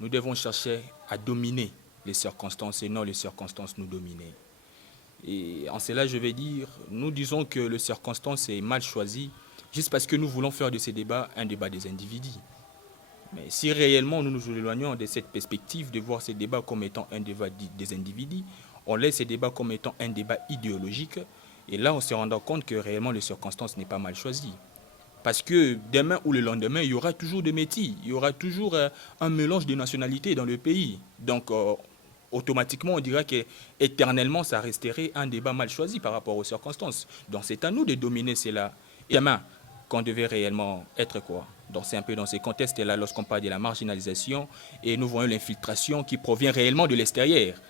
nous devons chercher à dominer les circonstances et non les circonstances nous dominer. Et en cela, je vais dire, nous disons que le circonstance est mal choisi juste parce que nous voulons faire de ces débats un débat des individus. Mais si réellement nous nous éloignons de cette perspective de voir ces débats comme étant un débat des individus, on laisse ces débats comme étant un débat idéologique, et là on se rendra compte que réellement les circonstances n'est pas mal choisi. Parce que demain ou le lendemain, il y aura toujours des métis, il y aura toujours un mélange de nationalités dans le pays. Donc automatiquement, on dira qu'éternellement, ça resterait un débat mal choisi par rapport aux circonstances. Donc c'est à nous de dominer cela. Et demain, qu'on devait réellement être quoi? Donc c'est un peu dans ces contextes-là lorsqu'on parle de la marginalisation et nous voyons l'infiltration qui provient réellement de l'extérieur.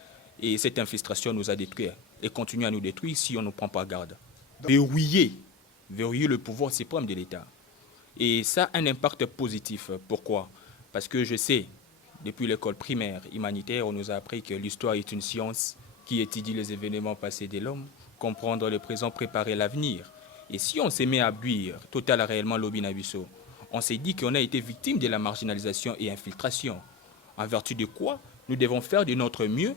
Et cette infiltration nous a détruits et continue à nous détruire si on ne prend pas garde. Verrouiller le pouvoir suprême de l'État. Et ça a un impact positif. Pourquoi? Parce que je sais, depuis l'école primaire humanitaire, on nous a appris que l'histoire est une science qui étudie les événements passés de l'homme, comprendre le présent, préparer l'avenir. Et si on s'est mis à buire, total réellement l'Obinabiso, on s'est dit qu'on a été victime de la marginalisation et infiltration. En vertu de quoi nous devons faire de notre mieux,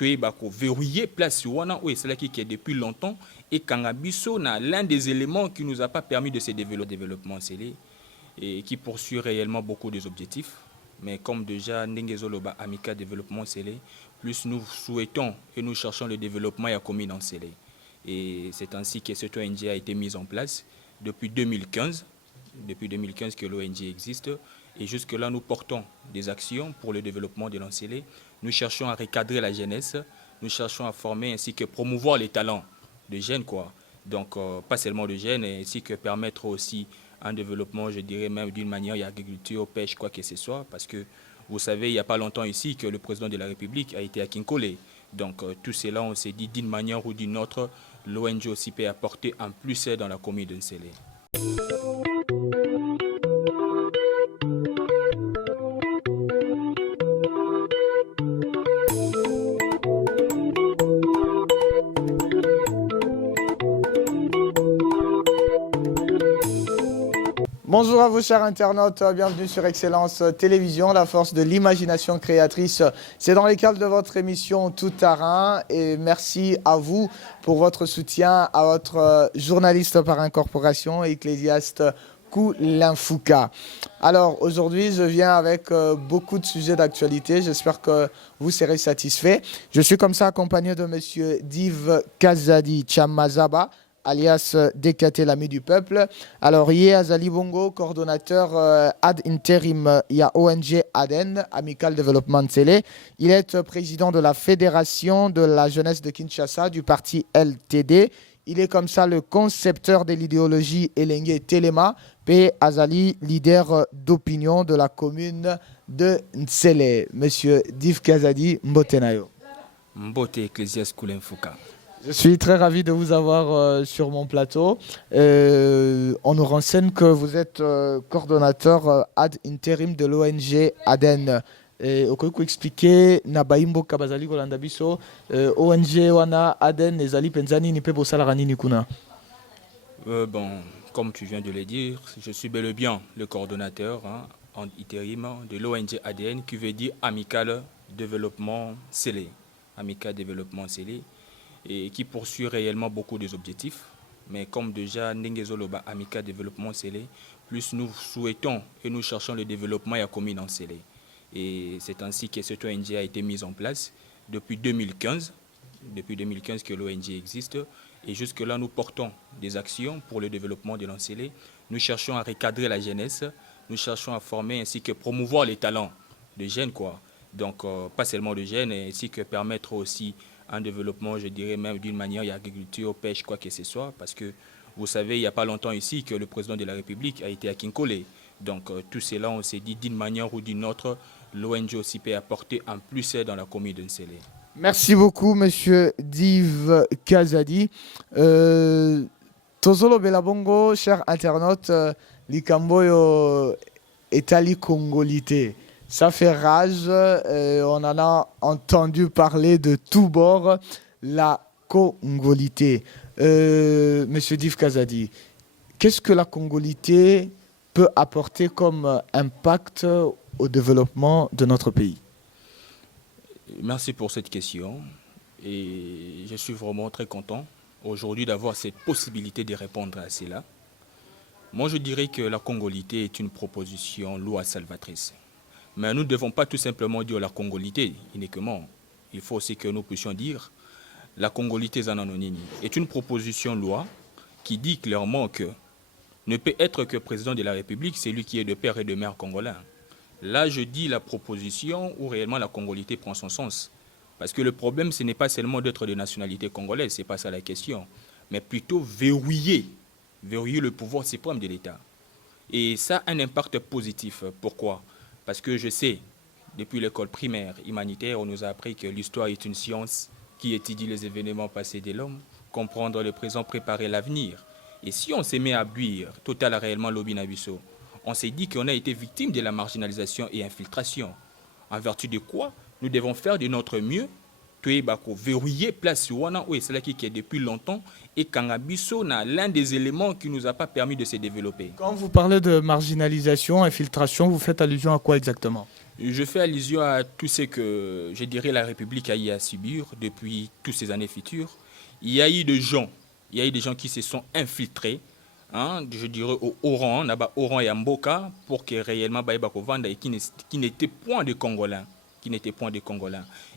verrouiller place wana ou c'est là qui est depuis longtemps et Kangabiso n'a l'un des éléments qui nous a pas permis de se développer développement scellé et qui poursuit réellement beaucoup des objectifs. Mais comme déjà Ndengezoloba Amika développement scellé, plus nous souhaitons et nous cherchons le développement et commun en scellé. Et c'est ainsi que cette ONG a été mise en place depuis 2015. Depuis 2015 que l'ONG existe. Et jusque-là, nous portons des actions pour le développement de l'Ancélé. Nous cherchons à recadrer la jeunesse. Nous cherchons à former ainsi que promouvoir les talents de jeunes, quoi. Donc, pas seulement de jeunes, ainsi que permettre aussi un développement, je dirais même d'une manière, il y a agriculture, pêche, quoi que ce soit. Parce que vous savez, il n'y a pas longtemps ici que le président de la République a été à Kinkole. Donc, tout cela, on s'est dit d'une manière ou d'une autre, l'ONG aussi peut apporter un plus dans la commune d'Ancélé. Bonjour à vous chers internautes, bienvenue sur Excellence Télévision, la force de l'imagination créatrice. C'est dans le cadre de votre émission Tout Terrain et merci à vous pour votre soutien, à votre journaliste par incorporation, Ecclésiaste Koulinfouka. Alors aujourd'hui, je viens avec beaucoup de sujets d'actualité. J'espère que vous serez satisfaits. Je suis comme ça accompagné de monsieur Div Kazadi Chamazaba, alias Dekate, l'ami du peuple. Alors, Yé Azali Bongo, coordonnateur ad interim, il y a ONG ADEN, Amical Development Télé. Il est président de la Fédération de la jeunesse de Kinshasa, du parti LTD. Il est comme ça le concepteur de l'idéologie Elengue Telema, P. Azali, leader d'opinion de la commune de Ntsele. Monsieur Div Kazadi Mbotenayo. Mbote Ecclésiaste Koulinfouka. Je suis très ravi de vous avoir sur mon plateau. On nous renseigne que vous êtes coordonnateur ad interim de l'ONG ADEN. Au cas où expliquer, Nabaimbo Kabazali Golanda Biso, ONG Wana ADEN Ezali Penzani Nipe Bosalarani Nikuna. Bon, comme tu viens de le dire, je suis bel et bien le coordonnateur en intérim de l'ONG ADN qui veut dire Amical Développement Scellé. Amical Développement Scellé. Et qui poursuit réellement beaucoup des objectifs. Mais comme déjà Ndengezoloba Amika Développement Scellé, plus nous souhaitons et nous cherchons le développement et commun en scellé. Et c'est ainsi que cette ONG a été mise en place depuis 2015. Depuis 2015 que l'ONG existe. Et jusque-là, nous portons des actions pour le développement de l'Ancélé. Nous cherchons à recadrer la jeunesse. Nous cherchons à former ainsi que promouvoir les talents de jeunes, quoi. Donc, pas seulement de jeunes, ainsi que permettre aussi un développement, je dirais même d'une manière, il y a agriculture, pêche, quoi que ce soit, parce que vous savez, il n'y a pas longtemps ici que le président de la République a été à Kinkole. Donc tout cela, on s'est dit d'une manière ou d'une autre, l'ONG aussi peut apporter un plus dans la commune de Nsele. Merci beaucoup, monsieur Div Kazadi. Tozolo Belabongo, chers internautes, Likamboyo Etali Congolité. Ça fait rage, on en a entendu parler de tous bords, la congolité. Monsieur Div Kazadi, qu'est-ce que la congolité peut apporter comme impact au développement de notre pays? Merci pour cette question. Et je suis vraiment très content aujourd'hui d'avoir cette possibilité de répondre à cela. Moi, je dirais que la congolité est une proposition loi salvatrice. Mais nous ne devons pas tout simplement dire la congolité uniquement. Il faut aussi que nous puissions dire la congolité Zananonini est une proposition loi qui dit clairement que ne peut être que président de la République celui qui est de père et de mère congolais. Là, je dis la proposition où réellement la congolité prend son sens. Parce que le problème, ce n'est pas seulement d'être de nationalité congolaise, ce n'est pas ça la question, mais plutôt verrouiller le pouvoir suprême de l'État. Et ça a un impact positif. Pourquoi? Parce que je sais, depuis l'école primaire humanitaire, on nous a appris que l'histoire est une science qui étudie les événements passés de l'homme, comprendre le présent, préparer l'avenir. Et si on s'est mis à buire, total réellement l'Obinabiso, on s'est dit qu'on a été victime de la marginalisation et infiltration. En vertu de quoi nous devons faire de notre mieux, verrouiller place Wana ou c'est là qui est depuis longtemps et Kangabiso n'a l'un des éléments qui ne nous a pas permis de se développer. Quand vous parlez de marginalisation, infiltration, vous faites allusion à quoi exactement? Je fais allusion à tout ce que, je dirais, la République a eu à subir depuis toutes ces années futures. Il y a eu des gens qui se sont infiltrés, hein, je dirais au Oran, Oran et Mboka, pour que réellement Baïbakovanda et qui n'étaient point des Congolais.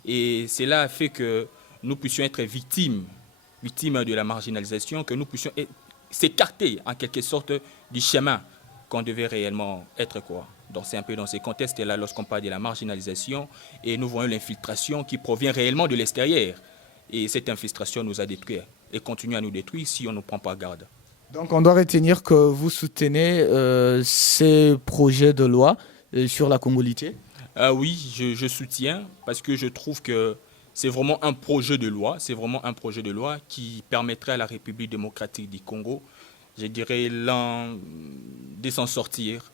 Et cela a fait que nous puissions être victimes de la marginalisation, que nous puissions s'écarter en quelque sorte du chemin qu'on devait réellement être quoi. Donc c'est un peu dans ces contextes-là lorsqu'on parle de la marginalisation et nous voyons l'infiltration qui provient réellement de l'extérieur. Et cette infiltration nous a détruits et continue à nous détruire si on ne prend pas garde. Donc on doit retenir que vous soutenez ces projets de loi sur la congolité? Oui, je soutiens parce que je trouve que c'est vraiment un projet de loi. C'est vraiment un projet de loi qui permettrait à la République démocratique du Congo, je dirais, de s'en sortir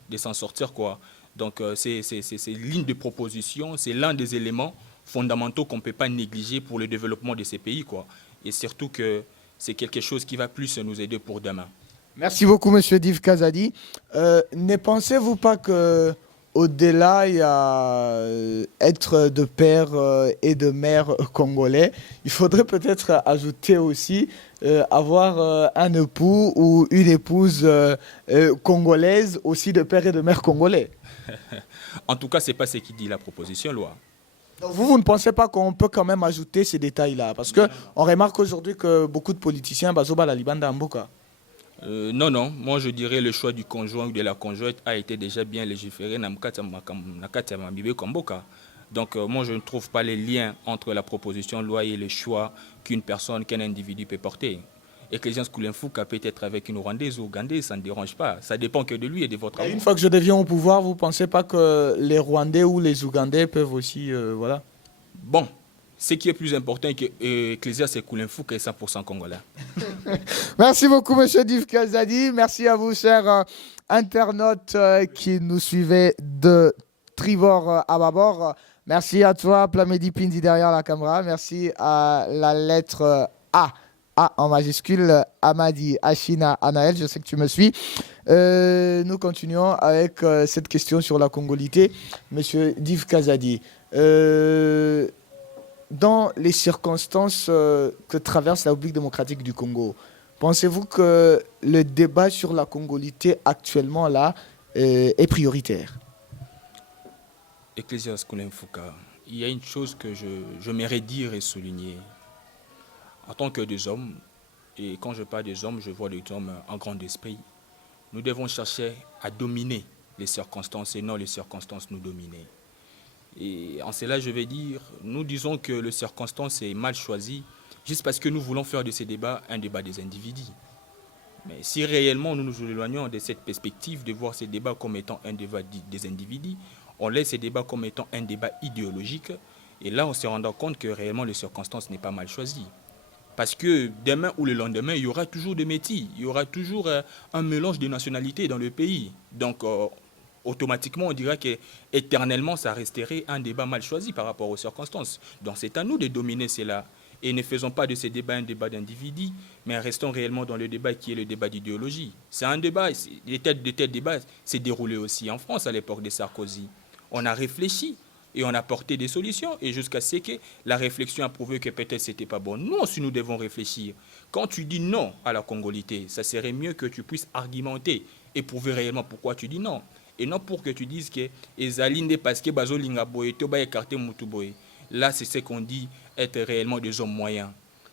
quoi. Donc c'est ligne de proposition, c'est l'un des éléments fondamentaux qu'on ne peut pas négliger pour le développement de ces pays quoi. Et surtout que c'est quelque chose qui va plus nous aider pour demain. Merci beaucoup, Monsieur Div Kazadi. Ne pensez-vous pas que au-delà, il y a être de père et de mère congolais, il faudrait peut-être ajouter aussi avoir un époux ou une épouse congolaise aussi de père et de mère congolais? En tout cas, ce n'est pas ce qui dit la proposition loi. Donc vous ne pensez pas qu'on peut quand même ajouter ces détails-là? Parce qu'on remarque aujourd'hui que beaucoup de politiciens, bazoba la libanda mboka. Non. Moi, je dirais le choix du conjoint ou de la conjointe a été déjà bien légiféré. Donc, moi, je ne trouve pas les liens entre la proposition de loi et le choix qu'un individu peut porter. Ecclésias Koulenfouka peut être avec une Rwandaise ou Ougandaise, ça ne dérange pas. Ça dépend que de lui et de votre amour. Une fois que je deviens au pouvoir, vous ne pensez pas que les Rwandais ou les Ougandais peuvent aussi... voilà. Bon, ce qui est plus important, c'est que Ecclésias Koulenfouka est 100% congolais. Merci beaucoup, M. Div Kazadi. Merci à vous, chers internautes qui nous suivaient de tribord à bâbord. Merci à toi, Plamedi Pindi derrière la caméra. Merci à la lettre A en majuscule, Amadi, Achina, Anaël. Je sais que tu me suis. Nous continuons avec cette question sur la congolité. M. Div Kazadi, dans les circonstances que traverse la République démocratique du Congo, pensez-vous que le débat sur la congolité actuellement là est prioritaire? Ecclésias Koulenfouka, il y a une chose que je m'aimerais dire et souligner. En tant que des hommes, et quand je parle des hommes, je vois des hommes en grand esprit, nous devons chercher à dominer les circonstances et non les circonstances nous dominer. Et en cela, je vais dire, nous disons que les circonstances est mal choisi juste parce que nous voulons faire de ces débats un débat des individus. Mais si réellement nous nous éloignons de cette perspective de voir ces débats comme étant un débat des individus, on laisse ces débats comme étant un débat idéologique. Et là, on se rend compte que réellement les circonstances n'est pas mal choisies. Parce que demain ou le lendemain, il y aura toujours des métis, il y aura toujours un mélange de nationalités dans le pays. Donc, automatiquement, on dirait qu'éternellement, ça resterait un débat mal choisi par rapport aux circonstances. Donc, c'est à nous de dominer cela. Et ne faisons pas de ce débat un débat d'individu, mais restons réellement dans le débat qui est le débat d'idéologie. C'est un débat, de tel débat s'est déroulé aussi en France à l'époque de Sarkozy. On a réfléchi et on a porté des solutions, et jusqu'à ce que la réflexion a prouvé que peut-être ce n'était pas bon. Nous aussi, nous devons réfléchir. Quand tu dis non à la congolité, ça serait mieux que tu puisses argumenter et prouver réellement pourquoi tu dis non. Et non pour que tu dises que ezalinde parce que bazo linga boye to ba écarter mutu boye. Là, c'est ce qu'on dit être réellement des hommes moyens.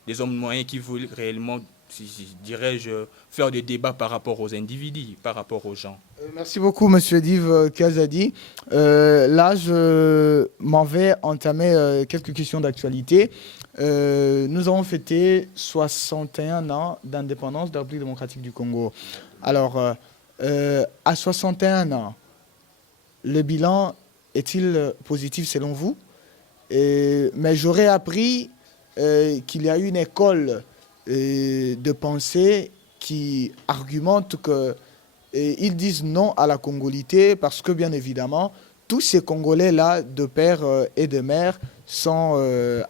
Des hommes moyens qui veulent réellement, dirais-je, faire des débats par rapport aux individus, par rapport aux gens. Merci beaucoup, Monsieur Div Kazadi. Là, je m'en vais entamer quelques questions d'actualité. Nous avons fêté 61 ans d'indépendance de la République démocratique du Congo. Alors, à 61 ans, le bilan est-il positif selon vous? Mais j'aurais appris qu'il y a une école de pensée qui argumente que ils disent non à la congolité parce que, bien évidemment, tous ces Congolais-là, de père et de mère, sont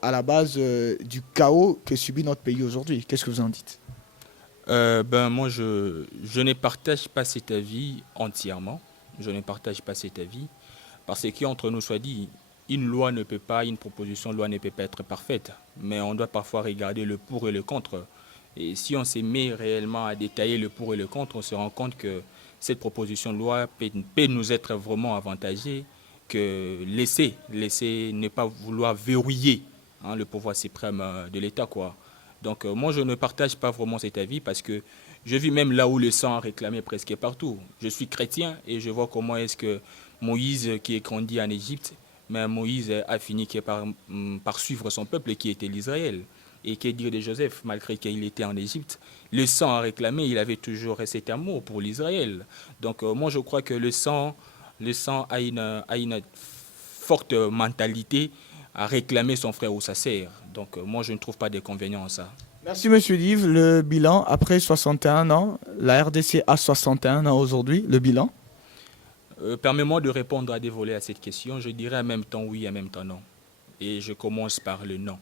à la base du chaos que subit notre pays aujourd'hui. Qu'est-ce que vous en dites? Moi, je ne partage pas cet avis entièrement. Je ne partage pas cet avis parce qu'entre nous soit dit, une loi ne peut pas, une proposition de loi ne peut pas être parfaite, mais on doit parfois regarder le pour et le contre. Et si on se met réellement à détailler le pour et le contre, on se rend compte que cette proposition de loi peut nous être vraiment avantagée, que laisser ne pas vouloir verrouiller le pouvoir suprême de l'État, quoi. Donc moi, je ne partage pas vraiment cet avis parce que je vis même là où le sang a réclamé presque partout. Je suis chrétien et je vois comment est-ce que Moïse, qui est grandi en Égypte, mais Moïse a fini par suivre son peuple qui était l'Israël. Et qu'est dire de Joseph, malgré qu'il était en Égypte, le sang a réclamé, il avait toujours cet amour pour l'Israël. Donc moi je crois que le sang a une forte mentalité à réclamer son frère ou sa sœur. Donc moi je ne trouve pas d'inconvénient à ça. Merci, Monsieur Div. Le bilan, après 61 ans, la RDC a 61 ans aujourd'hui, le bilan? Permets-moi de répondre à des volets à cette question. Je dirais en même temps oui, en même temps non. Et je commence par le non.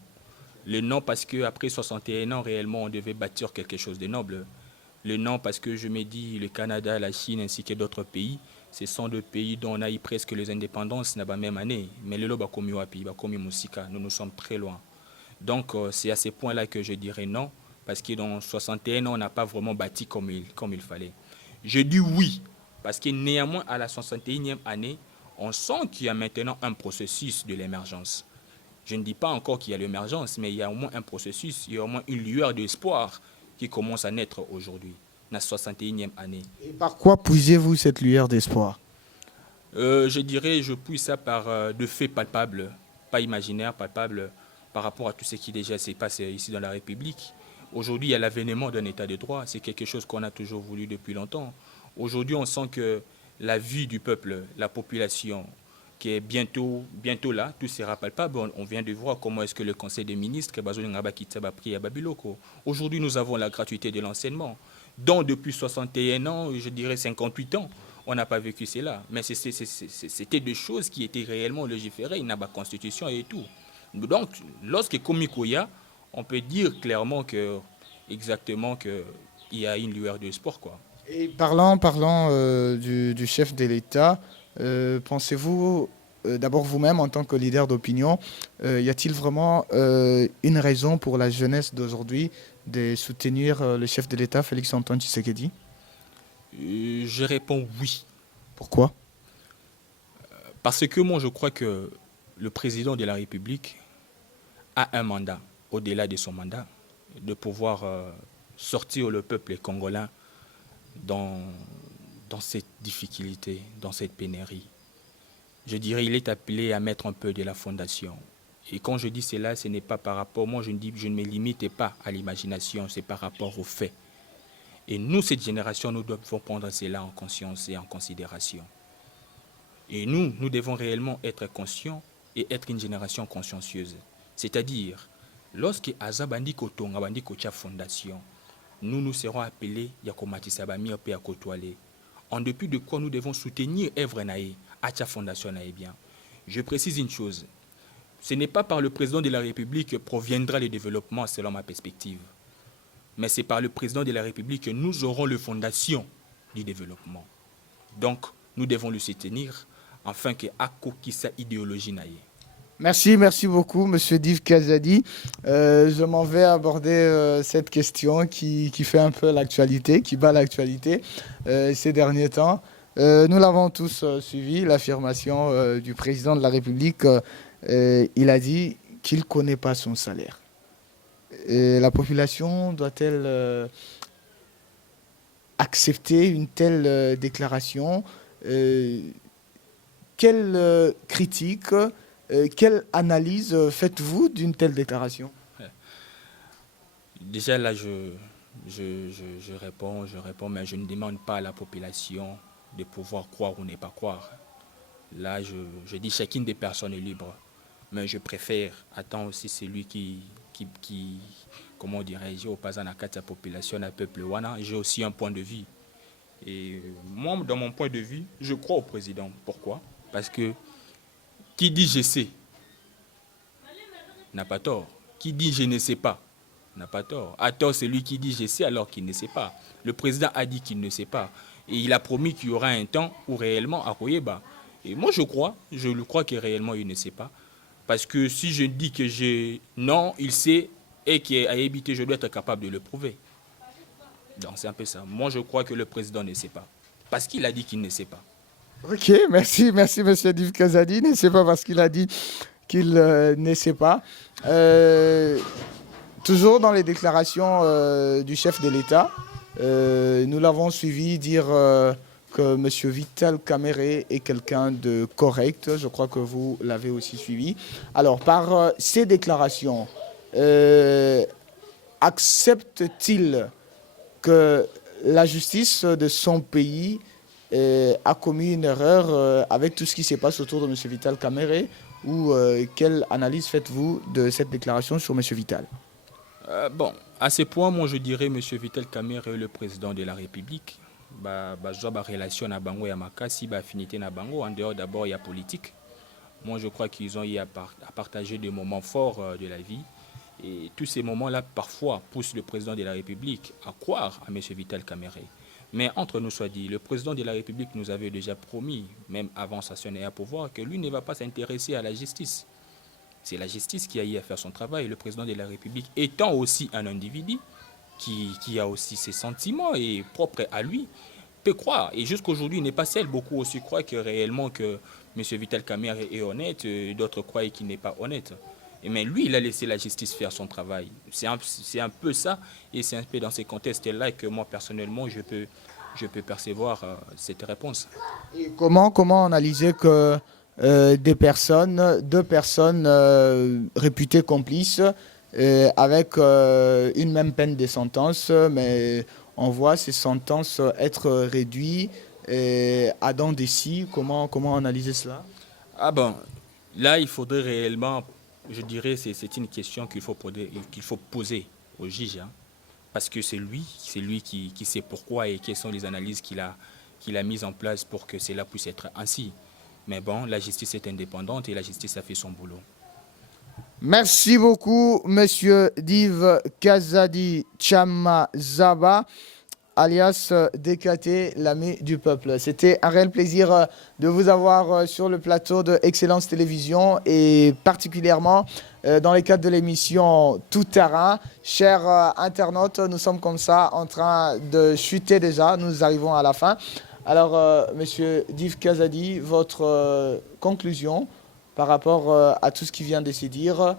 Le non parce qu'après 61 ans, réellement, on devait bâtir quelque chose de noble. Le non parce que je me dis, le Canada, la Chine ainsi que d'autres pays, ce sont deux pays dont on a eu presque les indépendances dans la même année. Mais le loba comme Yoapi, comme Musika, nous sommes très loin. Donc c'est à ce point-là que je dirais non, parce que dans 61 ans, on n'a pas vraiment bâti comme il fallait. Je dis oui, parce que néanmoins, à la 61e année, on sent qu'il y a maintenant un processus de l'émergence. Je ne dis pas encore qu'il y a l'émergence, mais il y a au moins un processus, il y a au moins une lueur d'espoir qui commence à naître aujourd'hui, dans la 61e année. Et par quoi puisez-vous cette lueur d'espoir? Je dirais, je puise ça par de faits palpables, pas imaginaires, palpables, par rapport à tout ce qui déjà s'est passé ici dans la République. Aujourd'hui, il y a l'avènement d'un état de droit, c'est quelque chose qu'on a toujours voulu depuis longtemps. Aujourd'hui, on sent que la vie du peuple, la population, qui est bientôt là, tout sera palpable. On vient de voir comment est-ce que le Conseil des ministres a pris à Babiloko. Aujourd'hui, nous avons la gratuité de l'enseignement. Donc, depuis 61 ans, je dirais 58 ans, on n'a pas vécu cela. Mais c'était des choses qui étaient réellement légiférées. Il n'y a pas de constitution et tout. Donc, lorsque Komikoya, on peut dire clairement exactement qu'il y a une lueur de sport, quoi. Et parlant du chef de l'État, pensez-vous, d'abord vous-même en tant que leader d'opinion, y a-t-il vraiment une raison pour la jeunesse d'aujourd'hui de soutenir le chef de l'État, Félix-Antoine Tshisekedi? Je réponds oui. Pourquoi? Parce que moi, je crois que le président de la République a un mandat, au-delà de son mandat, de pouvoir sortir le peuple congolais dans cette difficulté, dans cette pénurie. Je dirais qu'il est appelé à mettre un peu de la fondation. Et quand je dis cela, ce n'est pas par rapport, moi je ne me limite pas à l'imagination, c'est par rapport aux faits. Et nous, cette génération, nous devons prendre cela en conscience et en considération. Et nous devons réellement être conscients et être une génération consciencieuse. C'est-à-dire, lorsque Azabandi Kotonga Bandi Kocha Fondation, nous serons appelés Yakomati Sabami et à Kotoale. En dépit de quoi nous devons soutenir Evre Nae, Acha Fondation Nae bien. Je précise une chose. Ce n'est pas par le président de la République que proviendra le développement, selon ma perspective. Mais c'est par le président de la République que nous aurons les fondations du développement. Donc, nous devons le soutenir afin que Ako qui sa idéologie n'aille. Merci beaucoup, Monsieur Div Kazadi. Je m'en vais aborder cette question qui fait un peu l'actualité, qui bat l'actualité ces derniers temps. Nous l'avons tous suivi, l'affirmation du président de la République. Il a dit qu'il ne connaît pas son salaire. Et la population doit-elle accepter une telle déclaration? Quelle critique, quelle analyse faites-vous d'une telle déclaration? Déjà là, je réponds, mais je ne demande pas à la population de pouvoir croire ou ne pas croire. Là, je dis chacune des personnes est libre, mais je préfère attendre aussi celui qui comment dirais-je, au pas en sa population, à peuple wana. J'ai aussi un point de vue. Et moi, dans mon point de vue, je crois au président. Pourquoi? Parce que qui dit je sais n'a pas tort. Qui dit je ne sais pas n'a pas tort. À tort, c'est lui qui dit je sais alors qu'il ne sait pas. Le président a dit qu'il ne sait pas. Et il a promis qu'il y aura un temps où réellement à Koyeba. Et moi, je le crois que réellement il ne sait pas. Parce que si je dis que non, il sait et qu'à habiter, je dois être capable de le prouver. Donc c'est un peu ça. Moi, je crois que le président ne sait pas. Parce qu'il a dit qu'il ne sait pas. Ok, merci Monsieur Div Kazadi. Ne sait pas parce qu'il a dit qu'il ne sait pas. Toujours dans les déclarations du chef de l'État, nous l'avons suivi dire que M. Vital Kamerhe est quelqu'un de correct. Je crois que vous l'avez aussi suivi. Alors, par ces déclarations, accepte-t-il que la justice de son pays a commis une erreur avec tout ce qui se passe autour de M. Vital Kamerhe? Ou quelle analyse faites-vous de cette déclaration sur M. Vital? Bon, à ce point, moi je dirais M. Vital Kamerhe est le président de la République. Je relation à Bango et à Makasi, affinité à Bango. En dehors, d'abord, il y a politique. Moi, je crois qu'ils ont eu à partager des moments forts de la vie. Et tous ces moments-là, parfois, poussent le président de la République à croire à M. Vital Kamerhe. Mais entre nous soit dit, le président de la République nous avait déjà promis, même avant sa sonnerie à pouvoir, que lui ne va pas s'intéresser à la justice. C'est la justice qui a eu à faire son travail. Le président de la République étant aussi un individu qui a aussi ses sentiments et propre à lui, peut croire. Et jusqu'aujourd'hui, il n'est pas seul. Beaucoup aussi croient que réellement que M. Vital Kamerhe est honnête, d'autres croient qu'il n'est pas honnête. Mais lui, il a laissé la justice faire son travail. C'est un peu ça, et c'est un peu dans ces contextes-là que moi, personnellement, je peux percevoir cette réponse. Et comment analyser que deux personnes réputées complices avec une même peine de sentence, mais on voit ces sentences être réduites à dents des scies? Comment analyser cela? Ah bon, là, il faudrait réellement, je dirais, c'est une question qu'il faut poser au juge, hein, parce que c'est lui qui sait pourquoi et quelles sont les analyses qu'il a mises en place pour que cela puisse être ainsi. Mais bon, la justice est indépendante et la justice a fait son boulot. Merci beaucoup, Monsieur Div Kazadi Chamazaba, alias DKT, l'ami du peuple. C'était un réel plaisir de vous avoir sur le plateau de Excellence Télévision et particulièrement dans le cadre de l'émission Tout Terrain. Chers internautes, nous sommes comme ça en train de chuter déjà, nous arrivons à la fin. Alors, Monsieur Div Kazadi, votre conclusion par rapport à tout ce qui vient de se dire.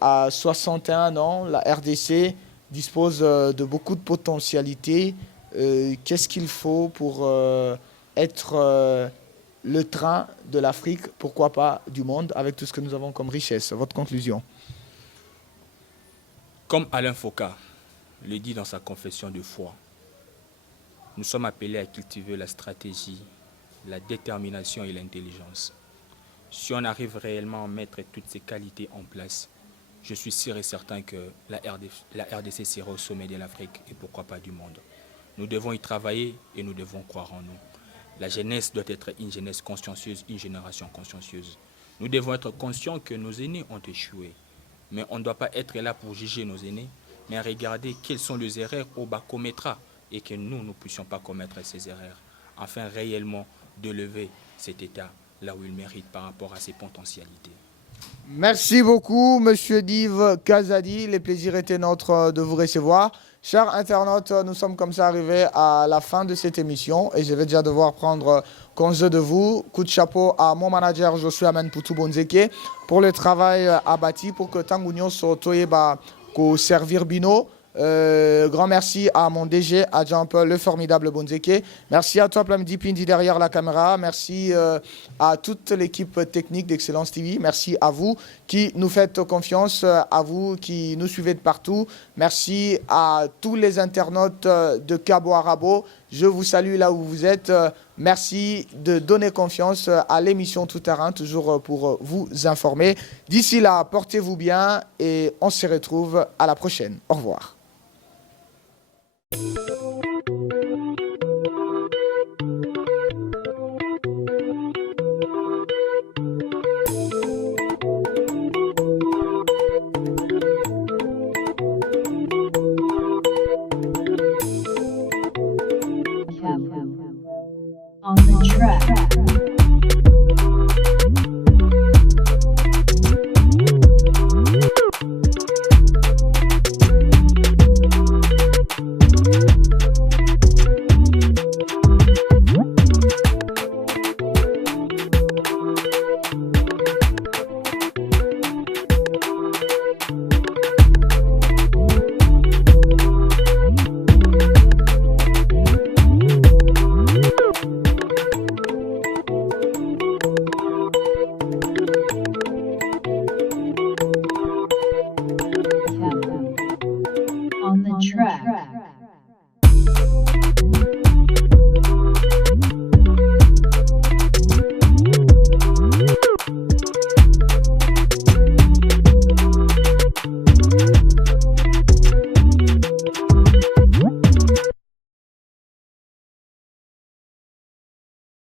À 61 ans, la RDC dispose de beaucoup de potentialités. Qu'est-ce qu'il faut pour être le train de l'Afrique, pourquoi pas du monde, avec tout ce que nous avons comme richesse? Votre conclusion? Comme Alain Foucault le dit dans sa confession de foi, nous sommes appelés à cultiver la stratégie, la détermination et l'intelligence. Si on arrive réellement à mettre toutes ces qualités en place, je suis sûr et certain que la RDC sera au sommet de l'Afrique et pourquoi pas du monde. Nous devons y travailler et nous devons croire en nous. La jeunesse doit être une jeunesse consciencieuse, une génération consciencieuse. Nous devons être conscients que nos aînés ont échoué. Mais on ne doit pas être là pour juger nos aînés, mais regarder quelles sont les erreurs au bas commettra et que nous ne puissions pas commettre ces erreurs, afin réellement de lever cet État là où il mérite par rapport à ses potentialités. Merci beaucoup, Monsieur Dive Kazadi. Le plaisir était nôtre de vous recevoir. Chers internautes, nous sommes comme ça arrivés à la fin de cette émission et je vais déjà devoir prendre congé de vous. Coup de chapeau à mon manager Josué Amen Poutou Bonzeke pour le travail abattu pour que Tangounion soit servir Bino. Grand merci à mon DG, à Jean-Paul, le formidable Bonzeke. Merci à toi, Plamdi Pindi, derrière la caméra. Merci à toute l'équipe technique d'Excellence TV. Merci à vous qui nous faites confiance, à vous qui nous suivez de partout. Merci à tous les internautes de Cabo Arabo. Je vous salue là où vous êtes. Merci de donner confiance à l'émission Tout Terrain, toujours pour vous informer. D'ici là, portez-vous bien et on se retrouve à la prochaine. Au revoir.